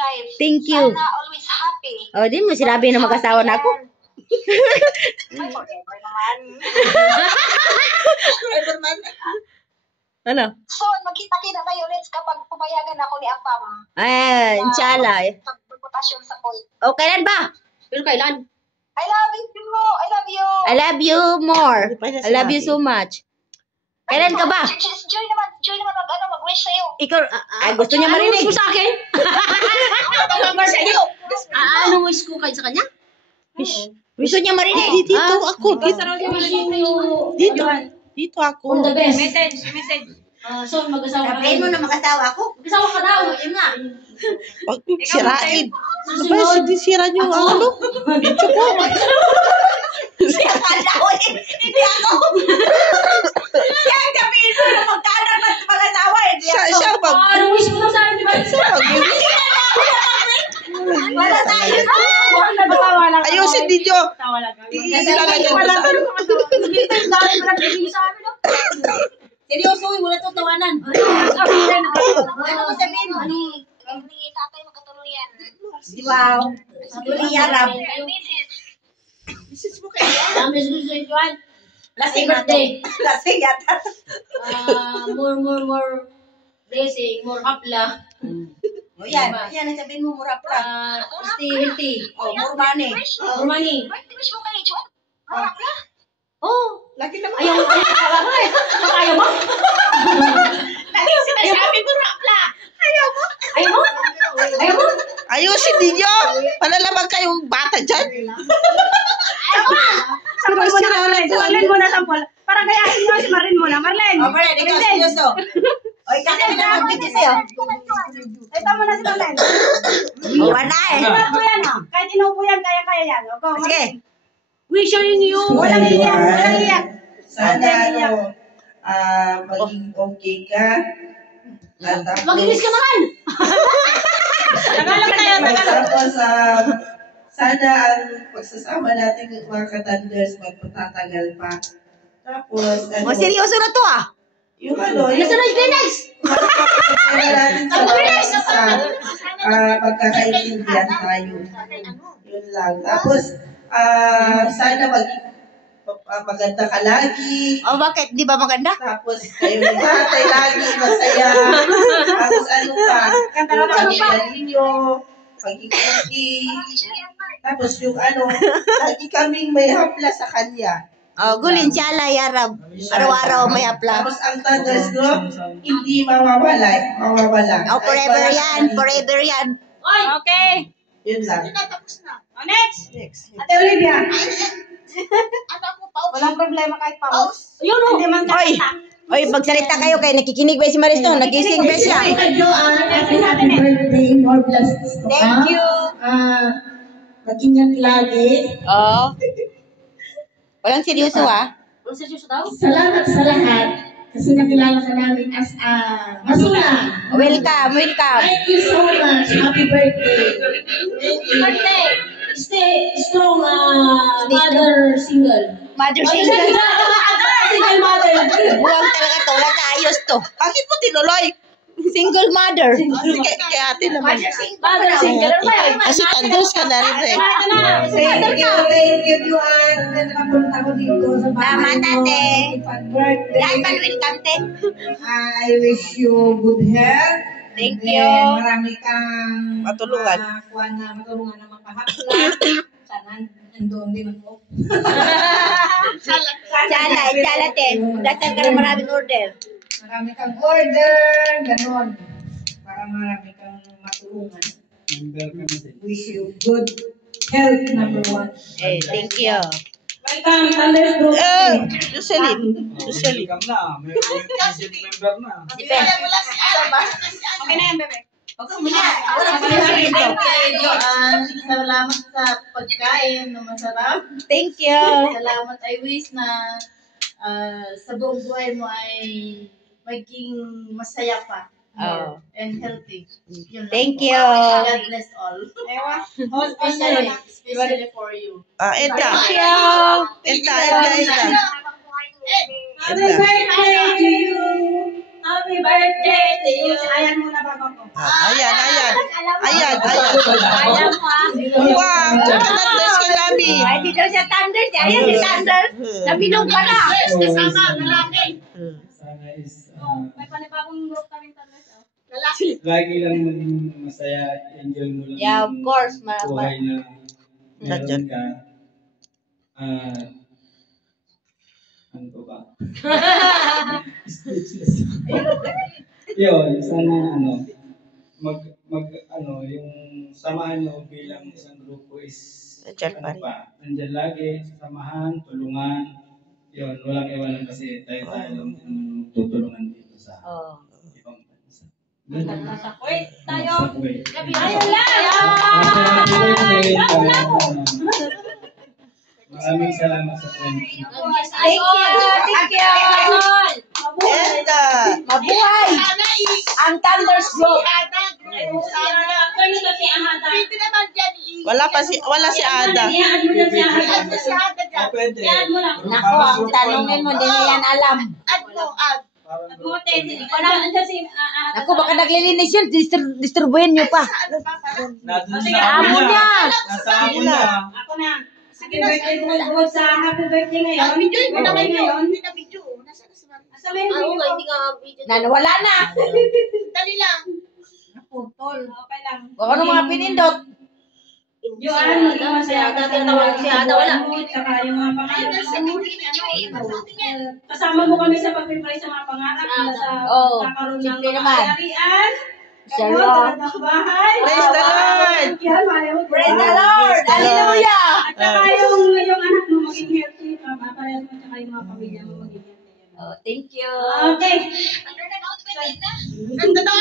life. Thank you. Sana always happy. Oh, di mo sinabi na mag-asawa na ako. Ay, forever naman. Ano? So, magkita-kita tayo ulit kapag pumayagan ako ni Apam. Inshallah. Pagpuputasyon sa court. Oh, kailan ba? Pero kailan? I love you. I love you. I love you more. I love you so much. Kailan ka ba? Joy naman mag-wish sa'yo. Ikaw, gusto niya marinig. Ano wish mo sa akin? Ano wish ko kayo sa kanya? Gusto niya marinig. Dito ako. Dito ako. All the best. Message. So, mag-asawa ka Sabihin mo na. na mag-asawa ako. Mag-asawa ka daw. Yun nga. Huwag mong sirain. Susunod. Sira niyo ang ano. Dito ko. Akala ko eh. Hindi ako. Siya ang sabihin mo na magkano mag-asawa. Hindi ako. Siya bang. Ano wish mo daw sa akin, di ba? Wala tayo. Ayusin ninyo. Seryoso, wala itong tawanan. Ano mo sabihin mo? Ni tatay magkatuluyan. Wow. Tuloy yarab. Mrs. Ang gusto sa Juan. Happy birthday. Lasing yata. More blessing, more hapla. O yan. Yan ang sabihin mo, mura pra. Stay healthy. More money. More money. Birthday wish mo kay Juan. Marap na. Oh, Lagi naman. ayaw mo. Ayaw mo? Sinasabi ko rapla. Ayaw mo? Ayaw mo? Ayusin ninyo. Malalaman kayong bata dyan. Sampol mo na, Marlene. Marlene mo na, sampol. Parang gayahin mo si Marlene mo na. Marlene. O, Marlene, ikaw seryoso. O, kasi na mag-video sa'yo. Ito mo na si Marlene. Wala eh. Inupo yan, oh. Kahit inupo yan, kaya yan. O, go, Sige. Marlene. Wishing you. Walang iyak, walang iyak. Sana maging okay ka. At tapos, Mag-inis ka naman. tapos sana ang pagsasama natin ng mga katanders magpatatagal pa. Tapos, O, seryoso na to ah. yung ano, yung Nasa na yung Kleenex? ano natin sa mga isa, magkakaintindihan tayo. Yun lang. Tapos, sana maging maganda ka lagi. O, bakit? Di ba maganda? Tapos, kayo ng tatay lagi, masaya. Tapos, ano pa? Yung pamilya ninyo, pagkikiki. Tapos, yung ano, lagi kaming may hapla sa kanya. O, gulin siya la yarab. Araw-araw may apla. Tapos, ang Thunders Group, hindi mawawala. O, forever yan. Forever yan. Oy, okay. Yun lang. O, next. Next. Ate Olivia. Ano ako pa? Walang problema kahit pause. Yun o. Hindi man Oy! Oy, magsalita kayo kay nakikinig ba si Maristo? Nagising ba siya? Happy birthday, more blessings. Thank you. Mag-ingat lagi. Oh. Walang seryoso ah. Ang seryoso daw? Salamat sa lahat kasi nakilala ka namin as Masula. Welcome, welcome. Thank you so much. Happy birthday. Birthday. Stay strong, mother single. Mother single. Single mother. Buwang talaga to. Wala ka ayos to. Bakit mo tinuloy? Single mother. Sige, kay ate naman. Mother single. Ano ba yun? Kasi Thunders ka na rin eh. Thank you, Juan. Nakapunta ko dito sa bahay Tama, mo. tate. Pag-birthday. Lahat man welcome te. I wish you good health. Thank And you. then, marami kang Matulungan. matulungan na makahapla. Sana nandoon din ako. Chala te. Dasal ka na maraming order. Marami kang order, ganon. Para marami kang matulungan. Wish you good health, number one. Eh, thank you. Welcome, Thunders Group. Jocelyn. Jocelyn. Okay na yan, bebe. Salamat sa pagkain na masarap. Thank you. Salamat. I wish na sa buong buhay mo ay maging masaya pa. Oh. And healthy. Yun lang Thank po. you. God bless all. Especially for you. Eda. Thank you. Eda. Happy birthday to you. Happy Happy birthday to you. Ayan muna bago ko. Ayan. Ayan. Alam mo ah. Wow, thunders ka, Labi. Ay, di daw siya thunder. Ayan si thunder. Nabinog pa na. Kasama, lalaki. Sana is May panibagong group kaming Thunders. Lalaki. lagi lang maging masaya, enjoy mo lang Yeah, of yung course. buhay na Nandyan. meron ka. Ano ko ba? Speechless. Yun, sana yung samahan nyo bilang isang grupo is Nandyan pa rin. nandyan lagi, samahan, tulungan. Yun, walang iwanan kasi tayo lang yung tutulungan dito sa Oh. ibang bansa. Ganun. Wait, tayo. Sa Kuwait. Ayun lang. Maraming salamat sa friendship. Thank you. And, Mabuhay ang Thunders Group. Kano to si Ahada? Pwede naman dyan. wala si Ada. Iyan mo na si Ahada. Add mo si Ada dyan. Pwede. Iyan mo lang. Nako, ang tanongin mo, di mo yan alam. Add mo, add. Buti. Wala andyan si Ahada. Ako, baka naglilinis yun, disturbuhin nyo pa. Ano pa pala? Nandun Amo niya. Nasa amo niya. Ako na. Happy birthday to you. Sa happy birthday ngayon. Video mo na Birthday ngayon. Hindi na video. Nasa na si Mami. Asa may video? Wala na. Dali lang. Okay lang. Kung ano mga pinindot. Yung ano, si Ahada. Tinatawag si Ahada. Wala. Saka yung mga Ay, sa pangalan. tingin. Kasama mo kami sa pag-pray sa mga pangarap na sa Oo. kakaroon ng Siyempre mga naman. kayarian. Shalom. Kayo, ng bahay. Praise the Lord. Yan, malayo. Praise the Lord. Hallelujah. At saka yung anak mo maging healthy, parehas mo, tsaka yung mga pamilya mo maging healthy. Oh, thank you. Okay. Ang ganda ng outfit, Edna. Ganda ng